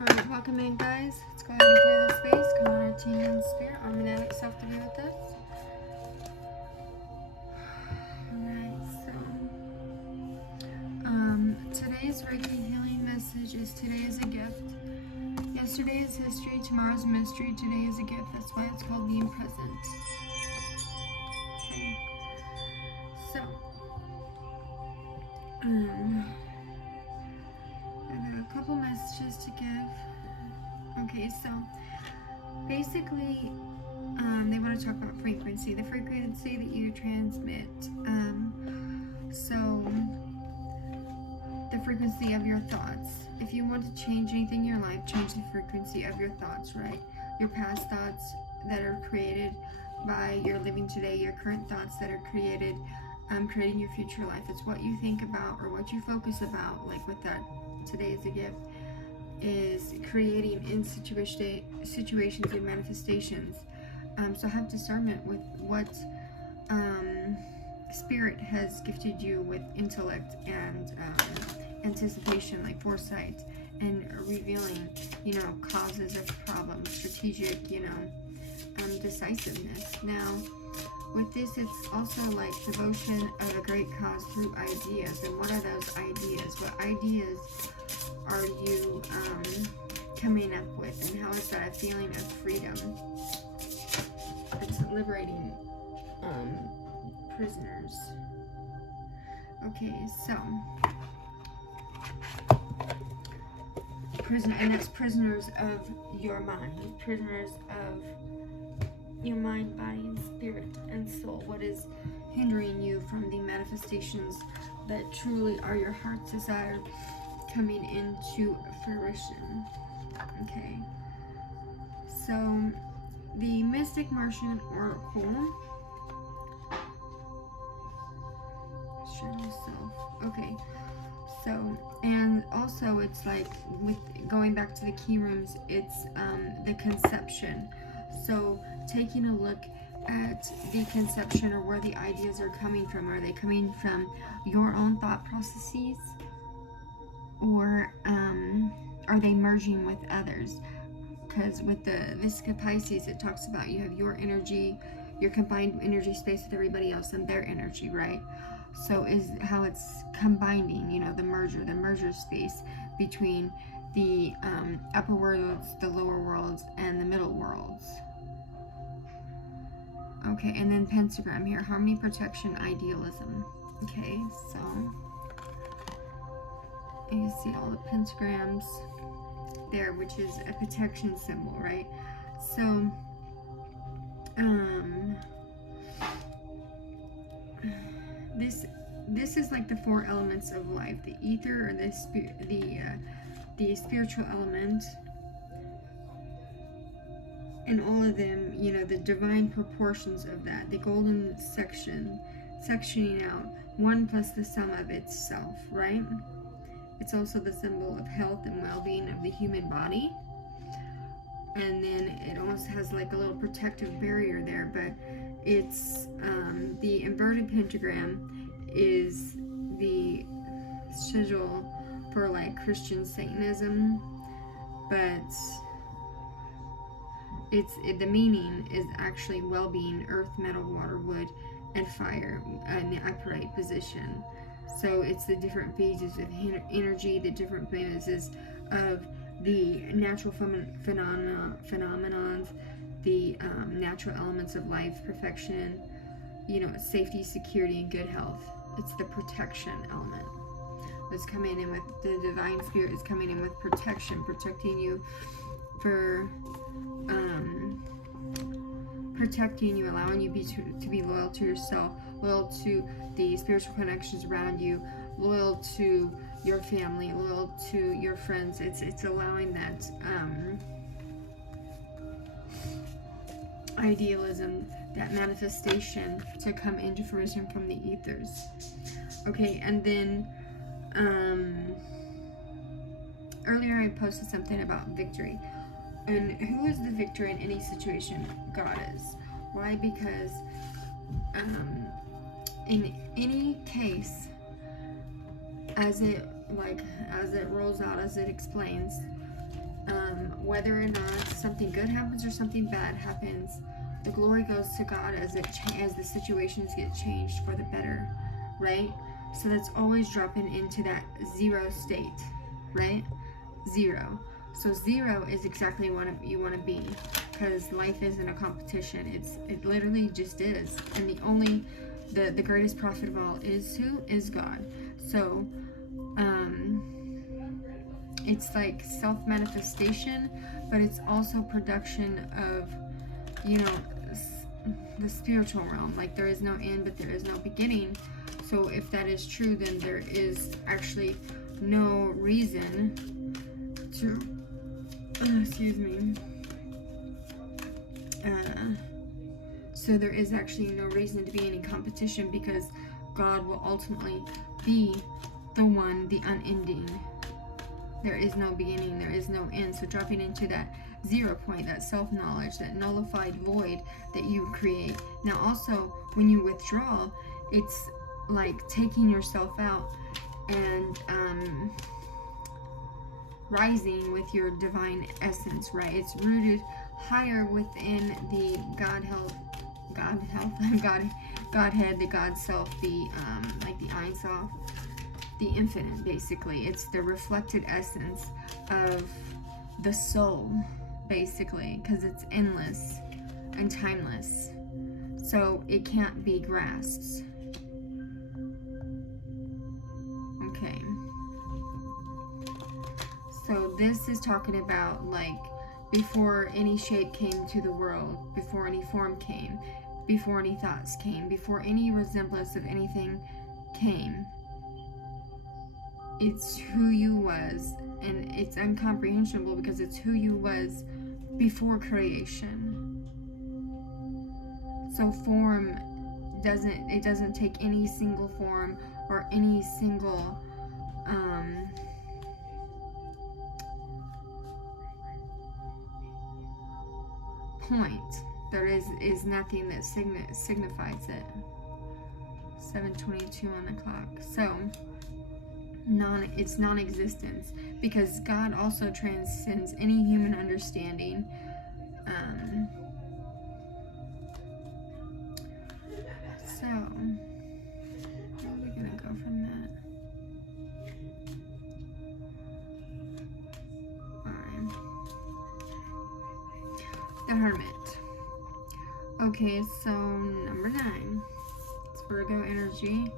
Alright, welcome in, guys. Let's go ahead and clear the space. Come on, our team and spirit, our magnetic self to be with us. Alright, so today's Reiki healing message is today is a gift. Yesterday is history, tomorrow's mystery, today is a gift. That's why it's called being present. Okay. So, I have a couple messages to give. Okay, so basically, they want to talk about frequency, the frequency that you transmit. So the frequency of your thoughts. If you want to change anything in your life, change the frequency of your thoughts, right? Your past thoughts that are created by your living today, your current thoughts that are created, creating your future life. It's what you think about or what you focus about, like with that today is a gift, is creating in situations and manifestations. So have discernment with what spirit has gifted you with intellect and anticipation, like foresight, and revealing, causes of problems, strategic, decisiveness. Now, with this, it's also like devotion of a great cause through ideas. And what are those ideas? What ideas are you coming up with? And how is that a feeling of freedom? It's liberating prisoners. Okay, so and that's prisoners of your mind, prisoners of your mind, body, and spirit and soul. What is hindering you from the manifestations that truly are your heart's desire coming into fruition? Okay, so the Mystic Martian Oracle, Shadow Self. Okay, so, and also it's like with going back to the key rooms, it's the conception. So taking a look at the conception, or where the ideas are coming from. Are they coming from your own thought processes, or are they merging with others? Because with this Pisces, it talks about you have your energy, your combined energy space with everybody else and their energy, right? So is how it's combining, the merger space between the upper worlds, the lower worlds, and the middle worlds. Okay, and then pentagram here, harmony, protection, idealism. Okay, so you see all the pentagrams there, which is a protection symbol, right? So this is like the four elements of life: the ether, or the spiritual element, and all of them, the divine proportions of that, the golden sectioning out one plus the sum of itself, right? It's also the symbol of health and well-being of the human body. And then it almost has like a little protective barrier there, but it's the inverted pentagram is the sigil for like Christian Satanism, but the meaning is actually well-being, earth, metal, water, wood, and fire in the upright position. So it's the different phases of energy, the different phases of the natural phenomenons, the natural elements of life, perfection, safety, security, and good health. It's the protection element that's coming in with the divine spirit, is coming in with protection, protecting you for protecting you, allowing you to be loyal to yourself, loyal to the spiritual connections around you, loyal to your family, loyal to your friends. It's allowing that idealism, that manifestation to come into fruition from the ethers. Okay, and then earlier I posted something about victory. And who is the victor in any situation? God is. Why? Because in any case, as it rolls out, as it explains, whether or not something good happens or something bad happens, the glory goes to God as the situations get changed for the better, right? So that's always dropping into that zero state, right? Zero. So zero is exactly what you want to be, because life isn't a competition. It literally just is. And the greatest prophet of all is who? Is God. So it's like self-manifestation, but it's also production of, the spiritual realm. Like, there is no end, but there is no beginning. So if that is true, then there is actually no reason to, so there is actually no reason to be any competition, because God will ultimately be the one, the unending. There is no beginning, there is no end. So dropping into that 0 point, that self-knowledge, that nullified void that you create. Now also, when you withdraw, it's like taking yourself out and rising with your divine essence, right? It's rooted higher within the Godhead, the God self, the like the Ein Sof, the infinite. Basically, it's the reflected essence of the soul, basically, because it's endless and timeless, so it can't be grasped. Okay, so this is talking about, like, before any shape came to the world, before any form came, before any thoughts came, before any resemblance of anything came, it's who you was. And it's incomprehensible because it's who you was before creation. So form doesn't take any single form or any single point. There is nothing that signifies it. 7:22 on the clock. So it's non-existence, because God also transcends any human understanding. So where are we gonna go from that? Alright. The Hermit. Okay, so number 9. It's Virgo energy.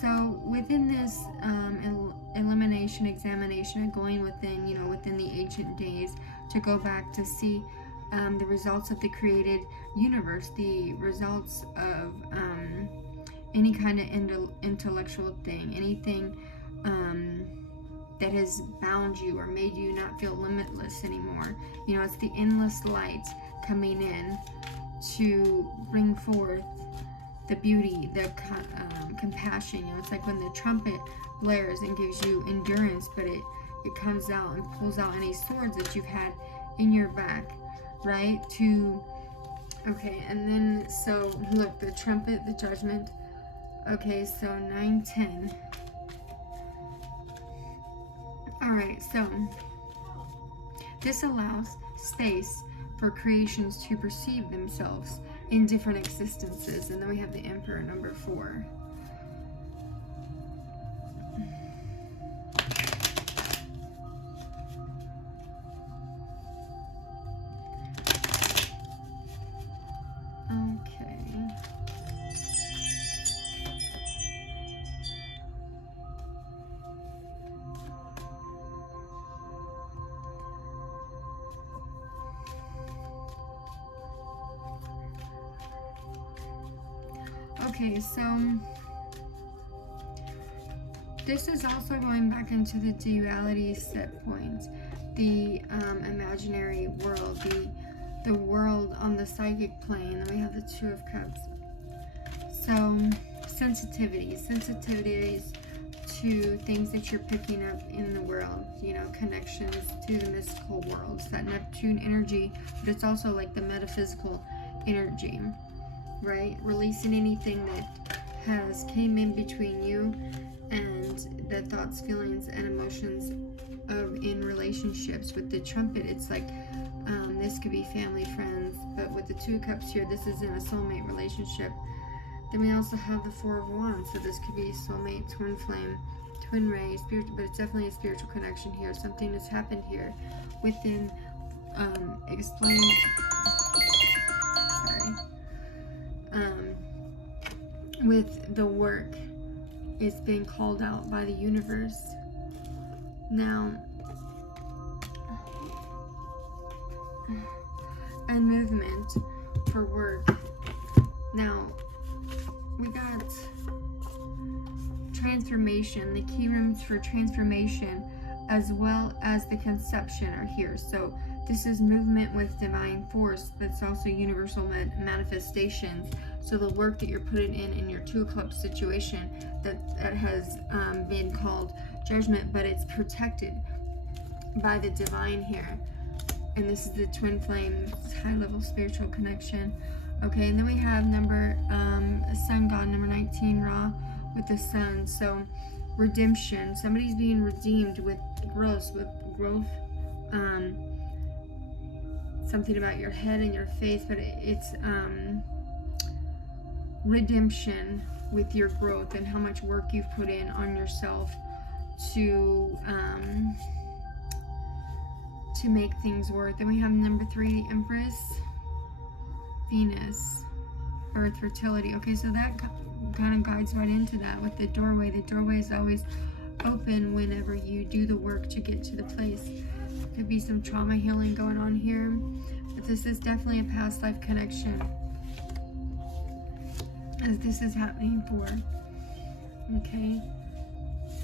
So within this elimination, examination, and going within, within the ancient days, to go back to see the results of the created universe, the results of any kind of intellectual thing, anything that has bound you or made you not feel limitless anymore. It's the endless light coming in to bring forth the beauty, the compassion. It's like when the trumpet blares and gives you endurance, but it comes out and pulls out any swords that you've had in your back, right? Okay, and then, so look, the trumpet, the judgment. Okay, so 9:10. Alright, so this allows space for creations to perceive themselves in different existences. And then we have the Emperor, number 4. Okay. Okay, so this is also going back into the duality set point, the imaginary world, the world on the psychic plane. Then we have the 2 of Cups. So sensitivities to things that you're picking up in the world, connections to the mystical world. It's that Neptune energy, but it's also like the metaphysical energy, right? Releasing anything that has came in between you and the thoughts, feelings, and emotions of in relationships. With the trumpet, it's like this could be family, friends, but with the 2 cups here, this is in a soulmate relationship. Then we also have the 4 of Wands, so this could be soulmate, twin flame, twin ray, spiritual, but it's definitely a spiritual connection here. Something has happened here within explaining. With the work, it's being called out by the universe. Now, and movement for work. Now, we got transformation. The key rooms for transformation as well as the conception are here. So this is movement with divine force, but it's also universal manifestations. So the work that you're putting in your 2 cup situation that has been called judgment, but it's protected by the divine here. And this is the twin flame, high level spiritual connection. Okay, and then we have sun god, number 19, Ra, with the sun. So redemption, somebody's being redeemed with growth, something about your head and your face, but it's redemption with your growth and how much work you've put in on yourself to make things work. Then we have number 3, the Empress, Venus, birth, fertility. Okay, so that kind of guides right into that with the doorway. The doorway is always open whenever you do the work to get to the place. Could be some trauma healing going on here, but this is definitely a past life connection as this is happening for. Okay,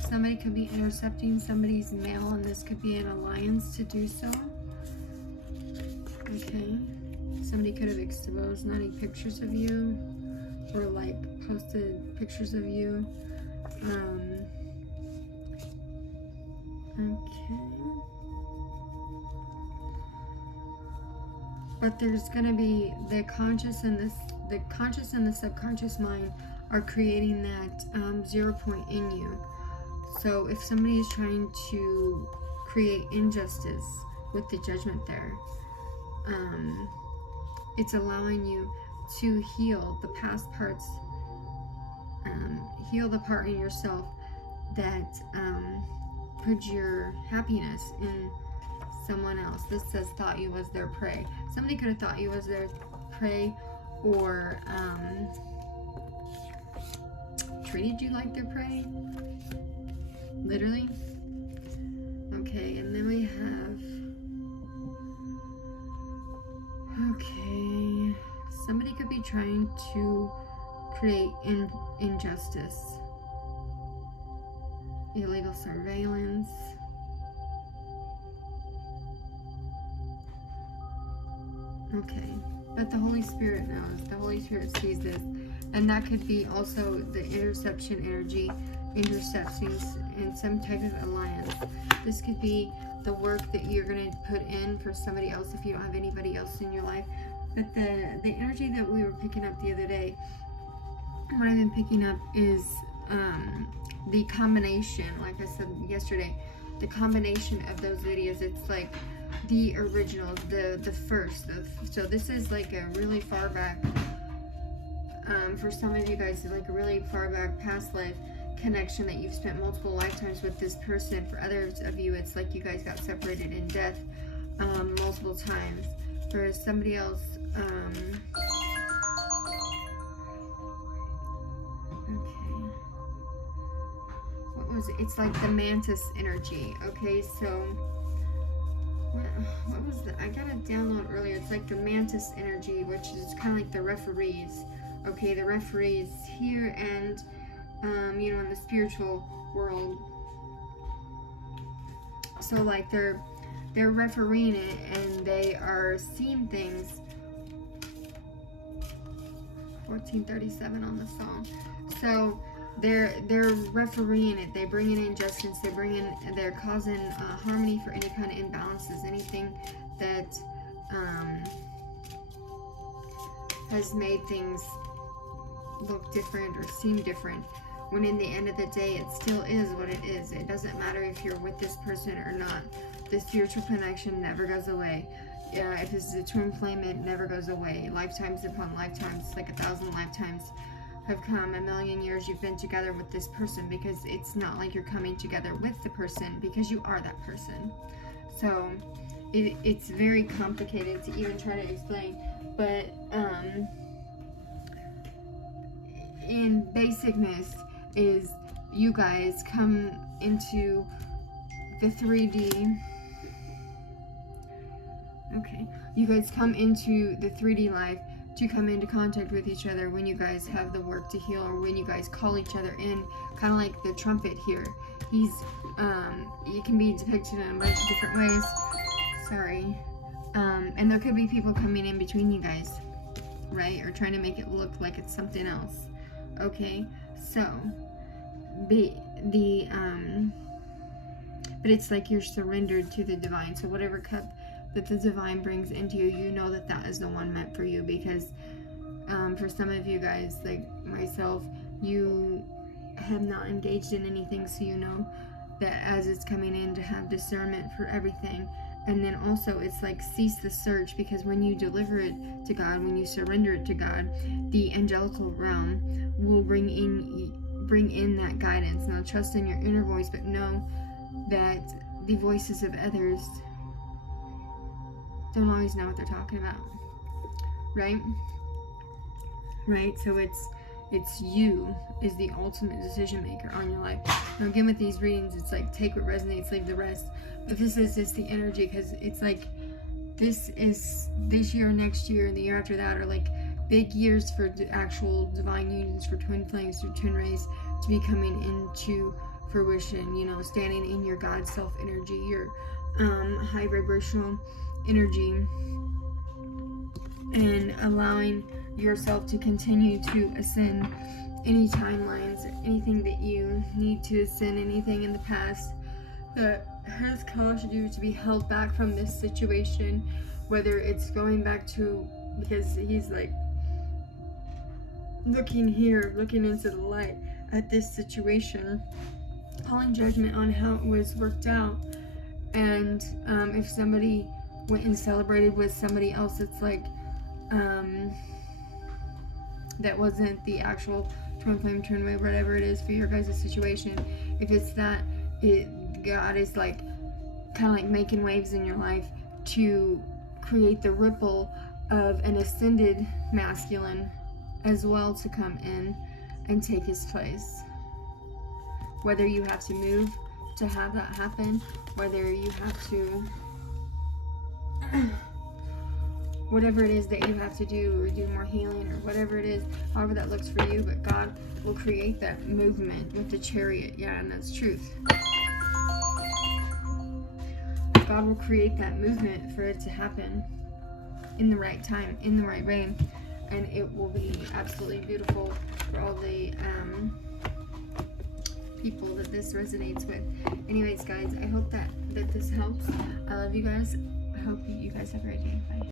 somebody could be intercepting somebody's mail, and this could be an alliance to do so. Okay, somebody could have exposed any pictures of you or like posted pictures of you. Okay, but there's going to be the conscious and the subconscious mind are creating that 0 point in you. So if somebody is trying to create injustice with the judgment there, it's allowing you to heal the past parts, heal the part in yourself that put your happiness in someone else. This says thought you was their prey. Somebody could have thought you was their prey, or treated you like their prey, literally. Okay, and then we have, okay, somebody could be trying to create injustice, illegal surveillance. Okay, but the Holy Spirit knows. The Holy Spirit sees this. And that could be also the interception energy, intercepting in some type of alliance. This could be the work that you're going to put in for somebody else if you don't have anybody else in your life. But the energy that we were picking up the other day, what I've been picking up is the combination, like I said yesterday, the combination of those videos. It's like the original, the first. So this is like a really far back, for some of you guys, like a really far back past life connection that you've spent multiple lifetimes with this person. For others of you, it's like you guys got separated in death multiple times. For somebody else, okay, what was it? It's like the mantis energy. Okay, so what was that? I got a download earlier. It's like the mantis energy, which is kind of like the referees. Okay, the referees here and in the spiritual world. So like they're refereeing it, and they are seeing things. 1437 on the song. So they're refereeing it. They bring in injustice. They're causing harmony for any kind of imbalances, anything that has made things look different or seem different, when in the end of the day it still is what it is. It doesn't matter if you're with this person or not. The spiritual connection never goes away. If this is a twin flame, it never goes away. Lifetimes upon lifetimes, like 1,000 lifetimes have come, 1,000,000 years you've been together with this person, because it's not like you're coming together with the person, because you are that person. So it's very complicated to even try to explain, but in basicness is you guys come into the 3D. Okay, you guys come into the 3D life to come into contact with each other when you guys have the work to heal, or when you guys call each other in, kind of like the trumpet here. He's it can be depicted in a bunch of different ways. Sorry. And there could be people coming in between you guys, right? Or trying to make it look like it's something else. Okay, so but it's like you're surrendered to the divine. So whatever cup that the divine brings into you, you know that that is the one meant for you, because for some of you guys, like myself, you have not engaged in anything, so you know that as it's coming in, to have discernment for everything. And then also it's like cease the search, because when you deliver it to God, when you surrender it to God, the angelical realm will bring in that guidance. Now trust in your inner voice, but know that the voices of others don't always know what they're talking about, right? So it's you is the ultimate decision maker on your life. Now again, with these readings, it's like take what resonates, leave the rest. But this is just the energy, because it's like this year, next year, and the year after that are like big years for actual divine unions, for twin flames, for twin rays to be coming into fruition. You know, standing in your God self energy, your high vibrational energy, and allowing yourself to continue to ascend any timelines, anything that you need to ascend, anything in the past that has caused you to be held back from this situation, whether it's going back to, because he's like looking into the light at this situation, calling judgment on how it was worked out. And if somebody went and celebrated with somebody else, it's like that wasn't the actual twin flame, twin wave, whatever it is for your guys' situation. If it's that, God is like kind of like making waves in your life to create the ripple of an ascended masculine as well to come in and take his place. Whether you have to move to have that happen, whether you have to whatever it is that you have to do, or do more healing, or whatever it is, however that looks for you, but God will create that movement with the chariot. Yeah, and that's truth. God will create that movement for it to happen in the right time, in the right way, and it will be absolutely beautiful for all the people that this resonates with. Anyways, guys, I hope that this helps. I love you guys. I hope you guys have a great day. Bye.